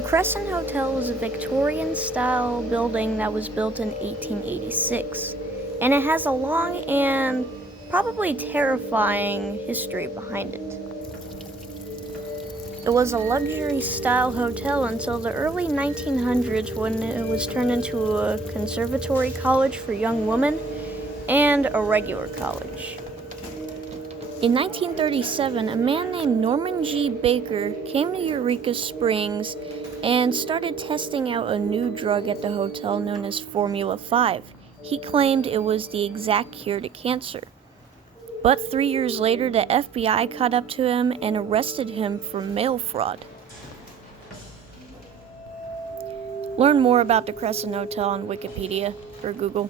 The Crescent Hotel is a Victorian-style building that was built in 1886, and it has a long and probably terrifying history behind it. It was a luxury-style hotel until the early 1900s when it was turned into a conservatory college for young women and a regular college. In 1937, a man named Norman G. Baker came to Eureka Springs and started testing out a new drug at the hotel known as Formula 5. He claimed it was the exact cure to cancer. But 3 years later, the FBI caught up to him and arrested him for mail fraud. Learn more about the Crescent Hotel on Wikipedia or Google.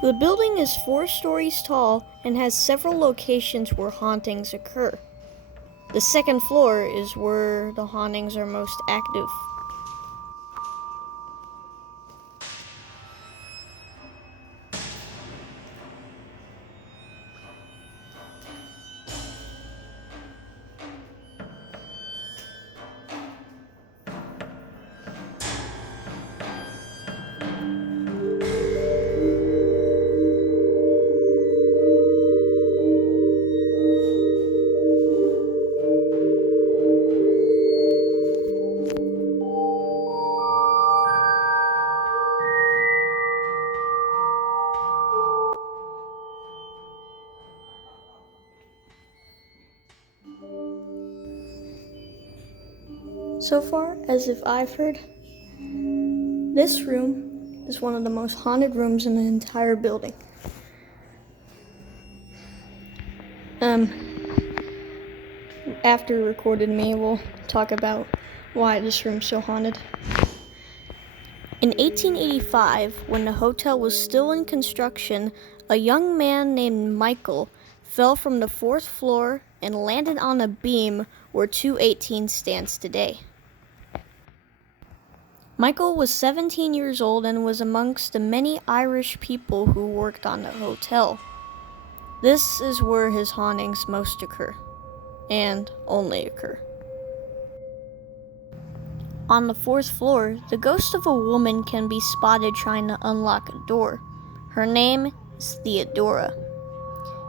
The building is 4 stories tall and has several locations where hauntings occur. The second floor is where the hauntings are most active. So far, as if I've heard, this room is one of the most haunted rooms in the entire building. After recorded me, we'll talk about why this room's so haunted. In 1885, when the hotel was still in construction, a young man named Michael fell from the 4th floor and landed on a beam where 218 stands today. Michael was 17 years old and was amongst the many Irish people who worked on the hotel. This is where his hauntings most occur, and only occur. On the 4th floor, the ghost of a woman can be spotted trying to unlock a door. Her name is Theodora.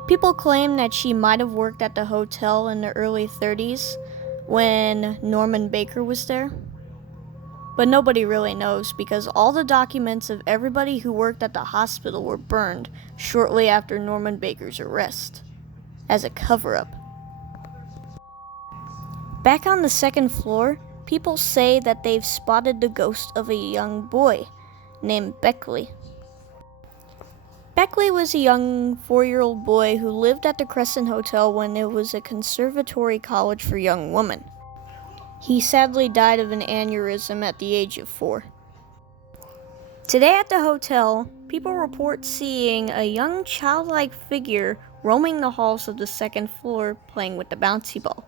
People claim that she might have worked at the hotel in the early 30s when Norman Baker was there. But nobody really knows because all the documents of everybody who worked at the hospital were burned shortly after Norman Baker's arrest, as a cover-up. Back on the 2nd floor, people say that they've spotted the ghost of a young boy named Beckley. Beckley was a young 4-year-old boy who lived at the Crescent Hotel when it was a conservatory college for young women. He sadly died of an aneurysm at the age of 4. Today at the hotel, people report seeing a young childlike figure roaming the halls of the 2nd floor playing with the bouncy ball.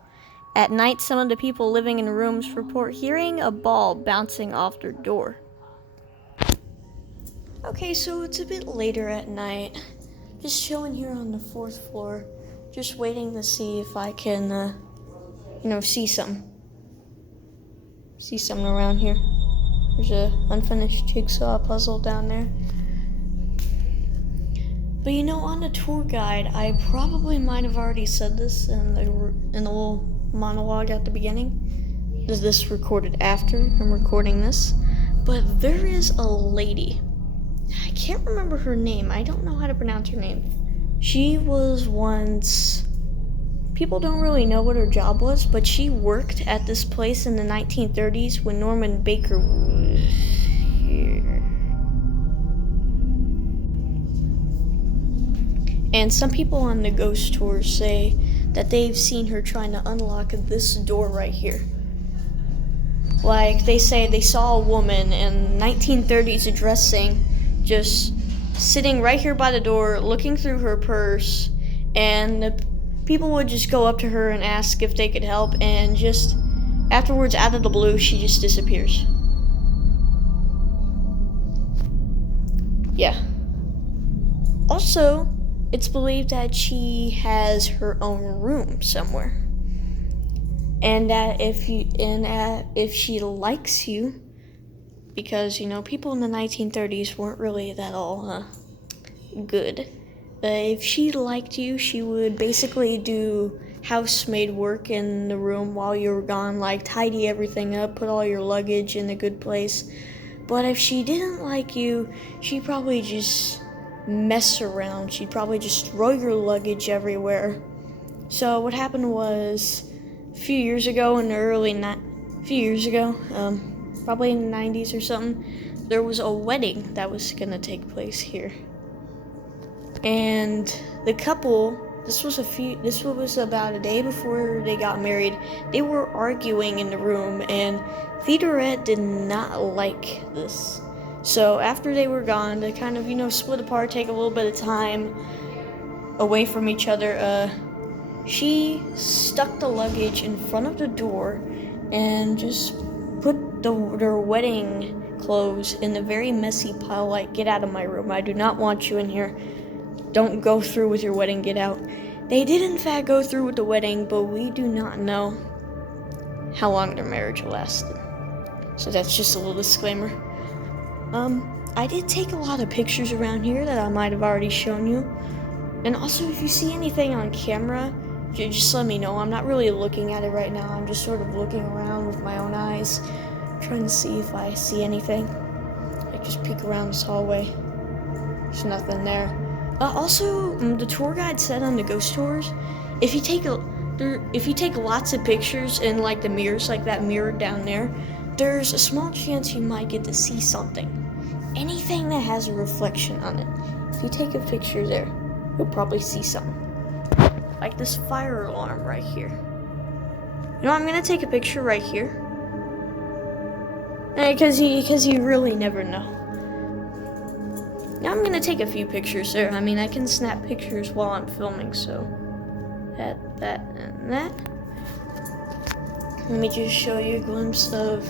At night, some of the people living in rooms report hearing a ball bouncing off their door. Okay, so it's a bit later at night. Just chilling here on the 4th floor, just waiting to see if I can, see something around here. There's a unfinished jigsaw puzzle down there. But on the tour guide, I probably might have already said this in the little monologue at the beginning. Is this recorded after I'm recording this? But there is a lady. I can't remember her name. I don't know how to pronounce her name. She was once... People don't really know what her job was, but she worked at this place in the 1930s when Norman Baker was here. And some people on the ghost tour say that they've seen her trying to unlock this door right here. Like, they say they saw a woman in 1930s dressing, just sitting right here by the door, looking through her purse, and the people would just go up to her and ask if they could help, and just afterwards, out of the blue, she just disappears. Yeah. Also, it's believed that she has her own room somewhere. and that if she likes you, because people in the 1930s weren't really that all good. If she liked you, she would basically do housemaid work in the room while you were gone, like tidy everything up, put all your luggage in a good place. But if she didn't like you, she'd probably just mess around. She'd probably just throw your luggage everywhere. So what happened was, a few years ago, probably in the 90s or something, there was a wedding that was gonna take place here. And the couple, this was about a day before they got married. They were arguing in the room, and Theodora did not like this. So after they were gone, they kind of, split apart, take a little bit of time away from each other. She stuck the luggage in front of the door and just put their wedding clothes in a very messy pile, like, get out of my room. I do not want you in here. Don't go through with your wedding, get out. They did in fact go through with the wedding, but we do not know how long their marriage lasted. So that's just a little disclaimer. I did take a lot of pictures around here that I might have already shown you. And also, if you see anything on camera, just let me know. I'm not really looking at it right now. I'm just sort of looking around with my own eyes, trying to see if I see anything. I just peek around this hallway. There's nothing there. Also, the tour guide said on the ghost tours, if you take lots of pictures in like the mirrors, like that mirror down there, there's a small chance you might get to see something. Anything that has a reflection on it. If you take a picture there, you'll probably see something. Like this fire alarm right here. I'm gonna take a picture right here. Because you really never know. Now I'm gonna take a few pictures there. I can snap pictures while I'm filming, so that, and that. Let me just show you a glimpse of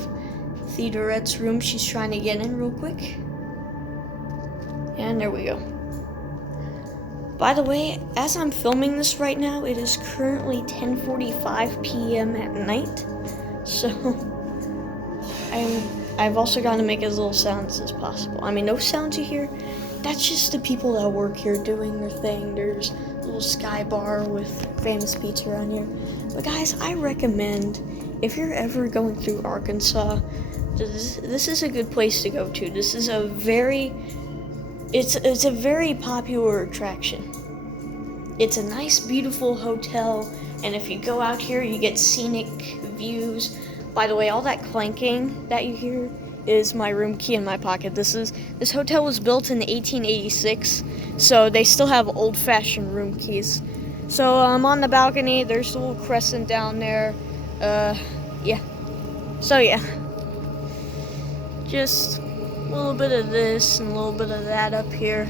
Theodorette's room. She's trying to get in real quick. And there we go. By the way, as I'm filming this right now, it is currently 10:45 p.m. at night. So I've also got to make as little sounds as possible. No sounds you hear, that's just the people that work here doing their thing. There's a little sky bar with famous pizza around here. But guys, I recommend, if you're ever going through Arkansas, this is a good place to go to. This is it's a very popular attraction. It's a nice, beautiful hotel, and if you go out here, you get scenic views. By the way, all that clanking that you hear is my room key in my pocket. This hotel was built in 1886, so they still have old-fashioned room keys. So I'm on the balcony. There's a little crescent down there. Yeah. So yeah, just a little bit of this and a little bit of that up here.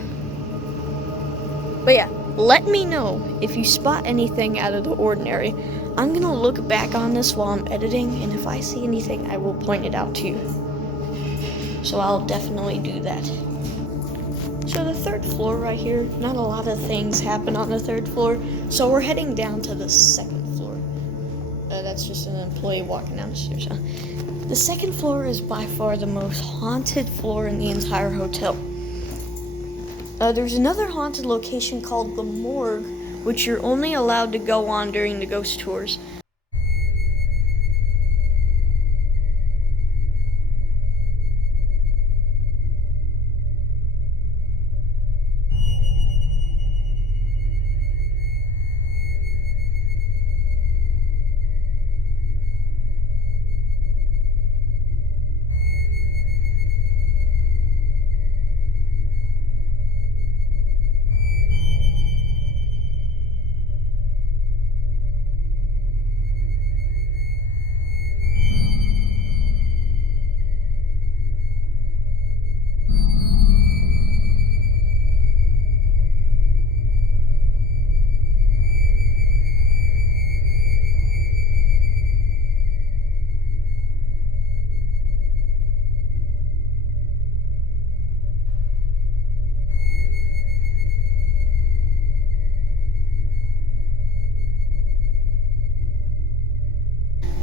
But yeah, let me know if you spot anything out of the ordinary. I'm gonna look back on this while I'm editing, and if I see anything, I will point it out to you. So I'll definitely do that. So the third floor right here, not a lot of things happen on the third floor, so we're heading down to the second floor. That's just an employee walking downstairs. The second floor is by far the most haunted floor in the entire hotel. There's another haunted location called the morgue, which you're only allowed to go on during the ghost tours.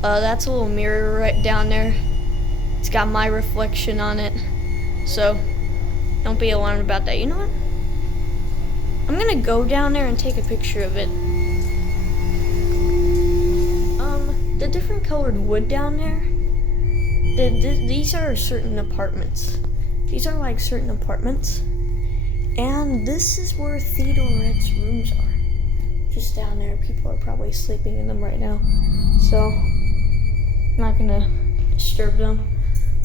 That's a little mirror right down there. It's got my reflection on it. So, don't be alarmed about that. You know what? I'm gonna go down there and take a picture of it. The different colored wood down there, these are certain apartments. These are like certain apartments. And this is where Theodora's rooms are. Just down there. People are probably sleeping in them right now. So, I'm not gonna disturb them.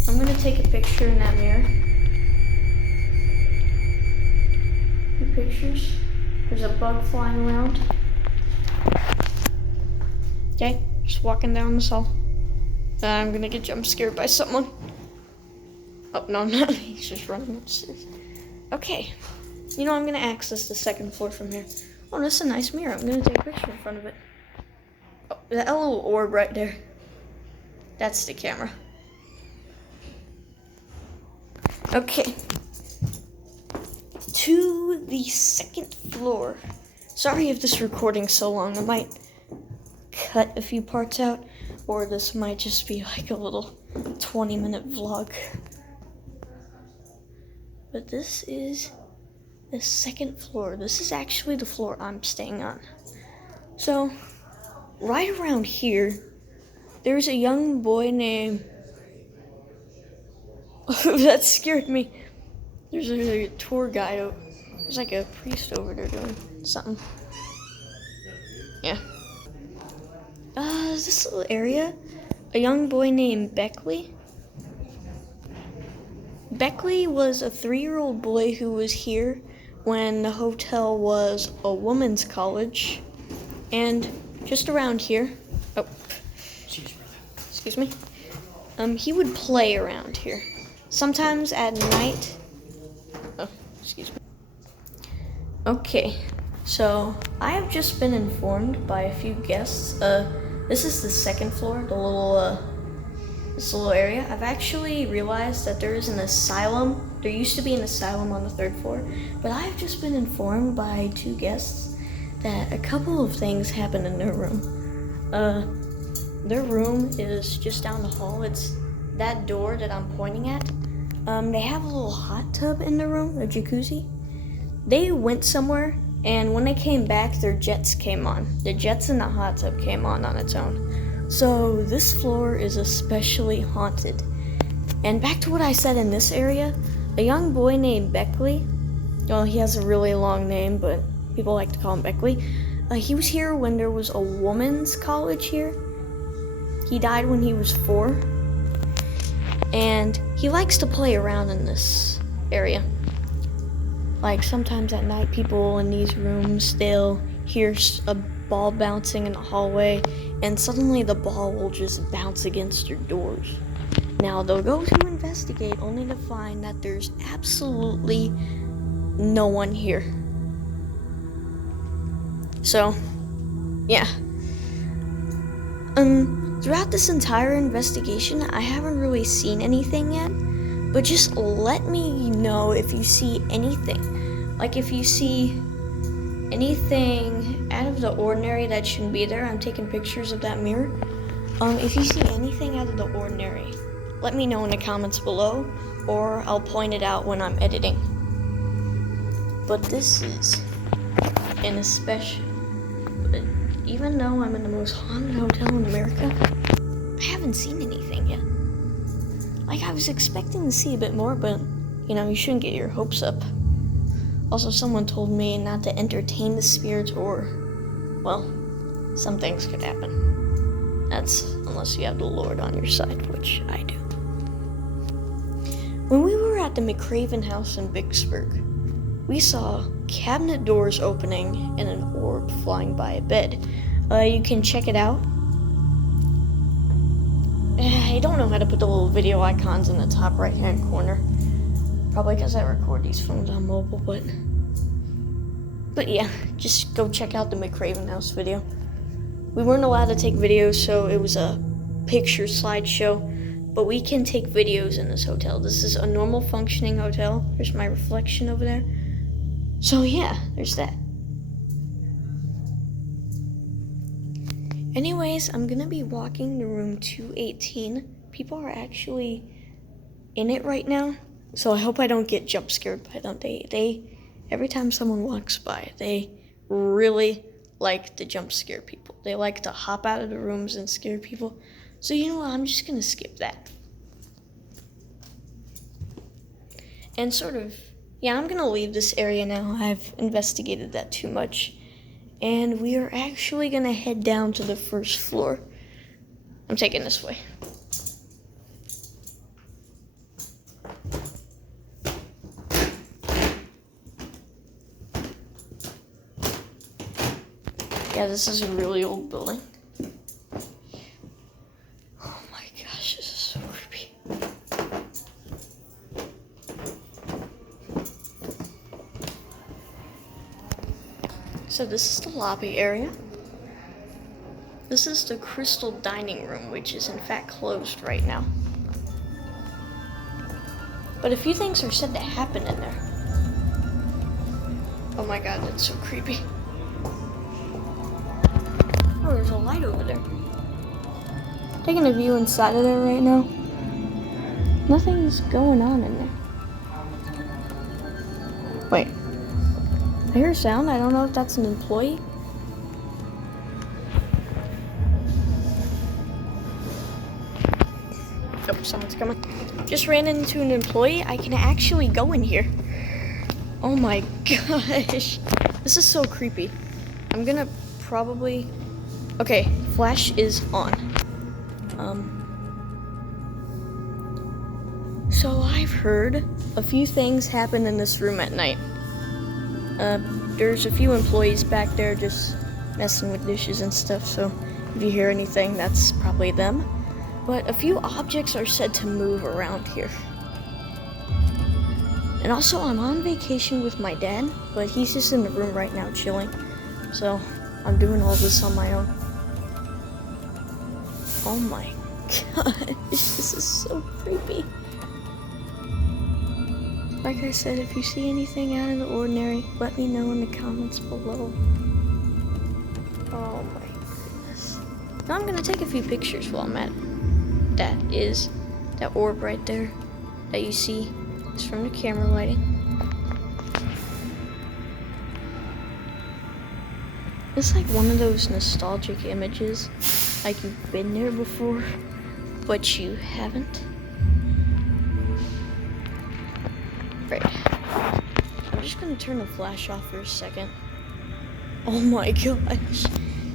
I'm gonna take a picture in that mirror. Two pictures. There's a bug flying around. Okay, just walking down this hall. I'm gonna get jump scared by someone. Oh, no, I'm not. He's just running upstairs. Okay. You know, I'm gonna access the second floor from here. Oh, that's a nice mirror. I'm gonna take a picture in front of it. Oh, that little orb right there. That's the camera. Okay. To the second floor. Sorry if this recording's so long. I might cut a few parts out, or this might just be like a little 20-minute vlog. But this is the second floor. This is actually the floor I'm staying on. So, right around here, there's a young boy named... That scared me. There's a tour guide. There's like a priest over there doing something. Yeah. This little area, a young boy named Beckley. Beckley was a 3-year-old boy who was here when the hotel was a women's college. And just around here, excuse me, he would play around here. Sometimes at night. Oh, excuse me. Okay, so I have just been informed by a few guests. This is the second floor, this little area. I've actually realized that there is an asylum. There used to be an asylum on the 3rd floor, but I've just been informed by 2 guests that a couple of things happened in their room. Their room is just down the hall. It's that door that I'm pointing at. They have a little hot tub in their room, a jacuzzi. They went somewhere, and when they came back, their jets came on. The jets in the hot tub came on its own. So this floor is especially haunted. And back to what I said in this area, a young boy named Beckley, well, he has a really long name, but people like to call him Beckley. He was here when there was a women's college here. He died when he was 4. And he likes to play around in this area. Like sometimes at night, people in these rooms, they'll hear a ball bouncing in the hallway, and suddenly the ball will just bounce against your doors. Now, they'll go to investigate only to find that there's absolutely no one here. So, yeah. Throughout this entire investigation, I haven't really seen anything yet, but just let me know if you see anything. Like if you see anything out of the ordinary that shouldn't be there. I'm taking pictures of that mirror. If you see anything out of the ordinary, let me know in the comments below, or I'll point it out when I'm editing. But this is an especially, even though I'm in the most haunted hotel in America, I haven't seen anything yet. Like, I was expecting to see a bit more, but, you know, you shouldn't get your hopes up. Also, someone told me not to entertain the spirits or, well, some things could happen. That's unless you have the Lord on your side, which I do. When we were at the McCraven house in Vicksburg, we saw cabinet doors opening and an orb flying by a bed. You can check it out. I don't know how to put the little video icons in the top right-hand corner. Probably because I record these phones on mobile, but yeah, just go check out the McCraven house video. We weren't allowed to take videos, so it was a picture slideshow, but we can take videos in this hotel. This is a normal functioning hotel. There's my reflection over there. So yeah, there's that. Anyways, I'm gonna be walking to room 218. People are actually in it right now, so I hope I don't get jump scared by them. They every time someone walks by, they really like to jump scare people. They like to hop out of the rooms and scare people. So you know what, I'm just gonna skip that. And I'm gonna leave this area now. I've investigated that too much. And we are actually gonna head down to the first floor. I'm taking this way. Yeah, this is a really old building. Oh my gosh, this is so creepy. So this is the lobby area. This is the crystal dining room, which is in fact closed right now. But a few things are said to happen in there. Oh my god, that's so creepy. Oh, there's a light over there. Taking a view inside of there right now. Nothing's going on in there. Wait. I hear a sound. I don't know if that's an employee. Oh, someone's coming. Just ran into an employee. I can actually go in here. Oh my gosh. This is so creepy. I'm gonna probably... Okay, flash is on. So I've heard a few things happen in this room at night. There's a few employees back there just messing with dishes and stuff, so if you hear anything, that's probably them. But a few objects are said to move around here. And also, I'm on vacation with my dad, but he's just in the room right now chilling. So I'm doing all this on my own. Oh my gosh, this is so creepy. Like I said, if you see anything out of the ordinary, let me know in the comments below. Oh my goodness. Now I'm gonna take a few pictures while I'm at it. That orb right there that you see is from the camera lighting. It's like one of those nostalgic images, like you've been there before, but you haven't. Right. I'm just gonna turn the flash off for a second. Oh my gosh.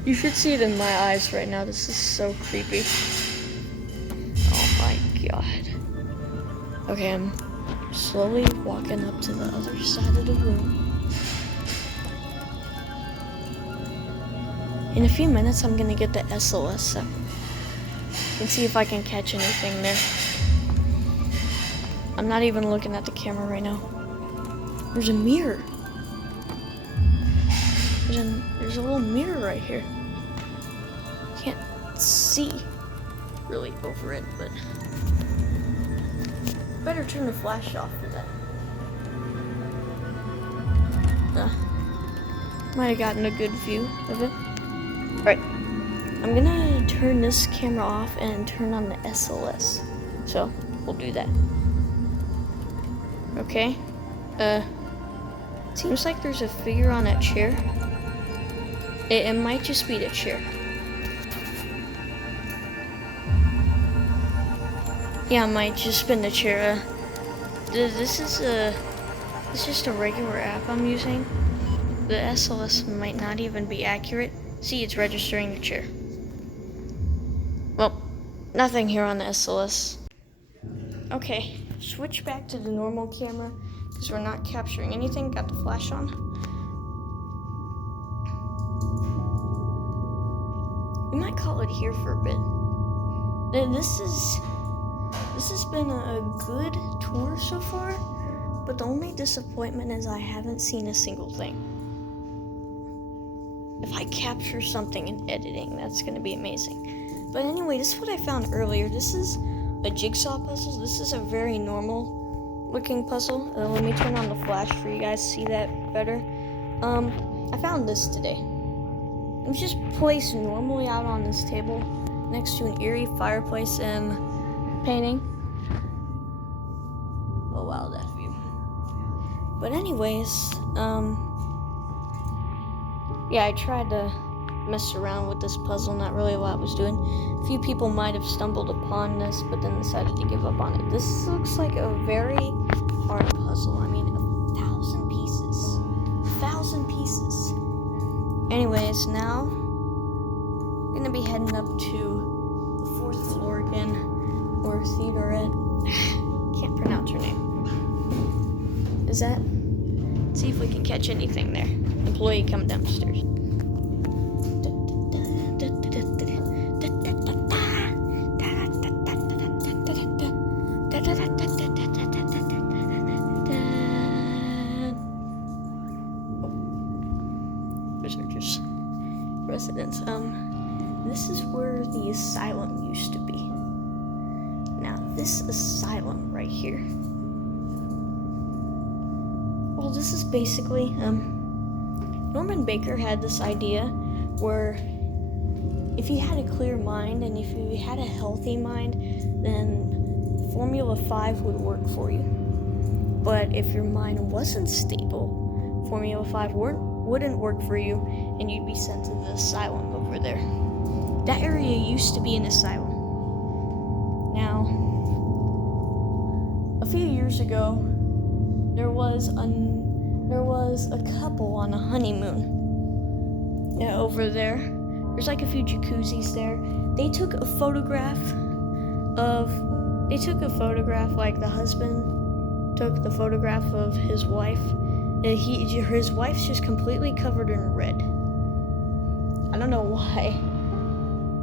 You should see it in my eyes right now. This is so creepy. Oh my god. Okay, I'm slowly walking up to the other side of the room. In a few minutes, I'm gonna get the SOS set and see if I can catch anything there. I'm not even looking at the camera right now. There's a mirror. There's a little mirror right here. Can't see really over it, but better turn the flash off for that. Might have gotten a good view of it. Alright, I'm gonna turn this camera off and turn on the SOS. So, we'll do that. Okay, seems like there's a figure on that chair. It might just be the chair. Yeah, it might just been the chair. This is just a regular app I'm using. The SOS might not even be accurate. See, it's registering the chair. Well, nothing here on the SOS. Okay, switch back to the normal camera because we're not capturing anything. Got the flash on. We might call it here for a bit. This has been a good tour so far, but the only disappointment is I haven't seen a single thing. If I capture something in editing, that's gonna be amazing. But anyway, this is what I found earlier. This is a jigsaw puzzle. This is a very normal looking puzzle. Let me turn on the flash for you guys to see that better. I found this today. It was just placed normally out on this table next to an eerie fireplace and painting. Oh wow, that view. But anyways, yeah, I tried to mess around with this puzzle, not really what I was doing. A few people might have stumbled upon this, but then decided to give up on it. This looks like a very hard puzzle. I mean, 1,000 pieces. 1,000 pieces. Anyways, now I'm gonna be heading up to the 4th floor again, where Theodora, can't pronounce her name. Is that? Let's see if we can catch anything there. Employee, come downstairs. Researchers. Residents. This is where the asylum used to be. Now, this asylum right here. Well, this is basically, Norman Baker had this idea where if you had a clear mind and if you had a healthy mind, then Formula 5 would work for you. But if your mind wasn't stable, Formula 5 wouldn't work for you, and you'd be sent to the asylum over there. That area used to be an asylum. Now, a few years ago, there was a couple on a honeymoon. Yeah, over there. There's like a few jacuzzis there. They took a photograph, like the husband took the photograph of his wife. His wife's just completely covered in red. I don't know why.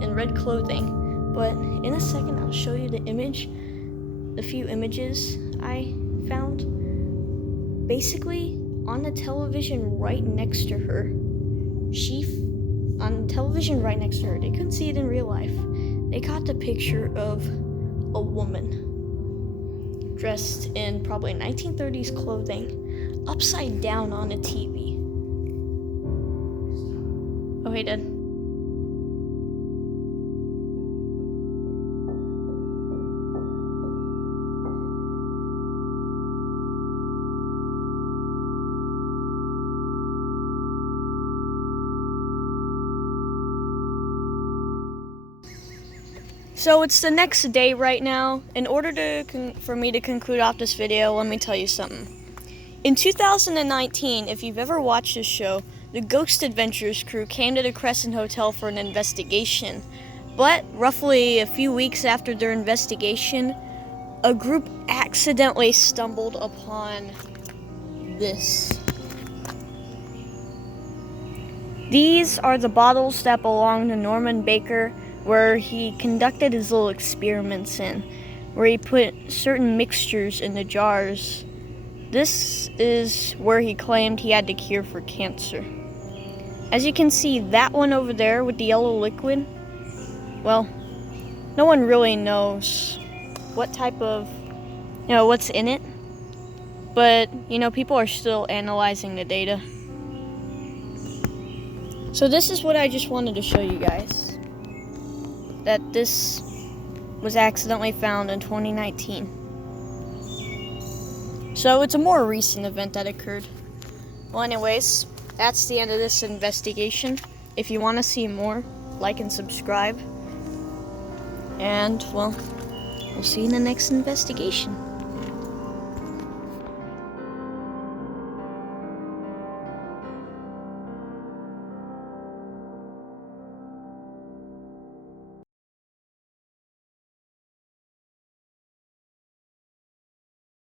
In red clothing. But in a second I'll show you the few images I found. Basically, on the television right next to her, they couldn't see it in real life. They caught the picture of a woman dressed in probably 1930s clothing, upside down on a TV. Oh, hey, Dad. So it's the next day right now. In order for me to conclude off this video, let me tell you something. In 2019, if you've ever watched this show, the Ghost Adventures crew came to the Crescent Hotel for an investigation. But roughly a few weeks after their investigation, a group accidentally stumbled upon this. These are the bottles that belong to Norman Baker, where he conducted his little experiments in, where he put certain mixtures in the jars. This is where he claimed he had the cure for cancer. As you can see, that one over there with the yellow liquid, well, no one really knows what type of, what's in it, but, people are still analyzing the data. So this is what I just wanted to show you guys. That this was accidentally found in 2019. So it's a more recent event that occurred. Well, anyways, that's the end of this investigation. If you want to see more, like and subscribe. And, well, we'll see you in the next investigation.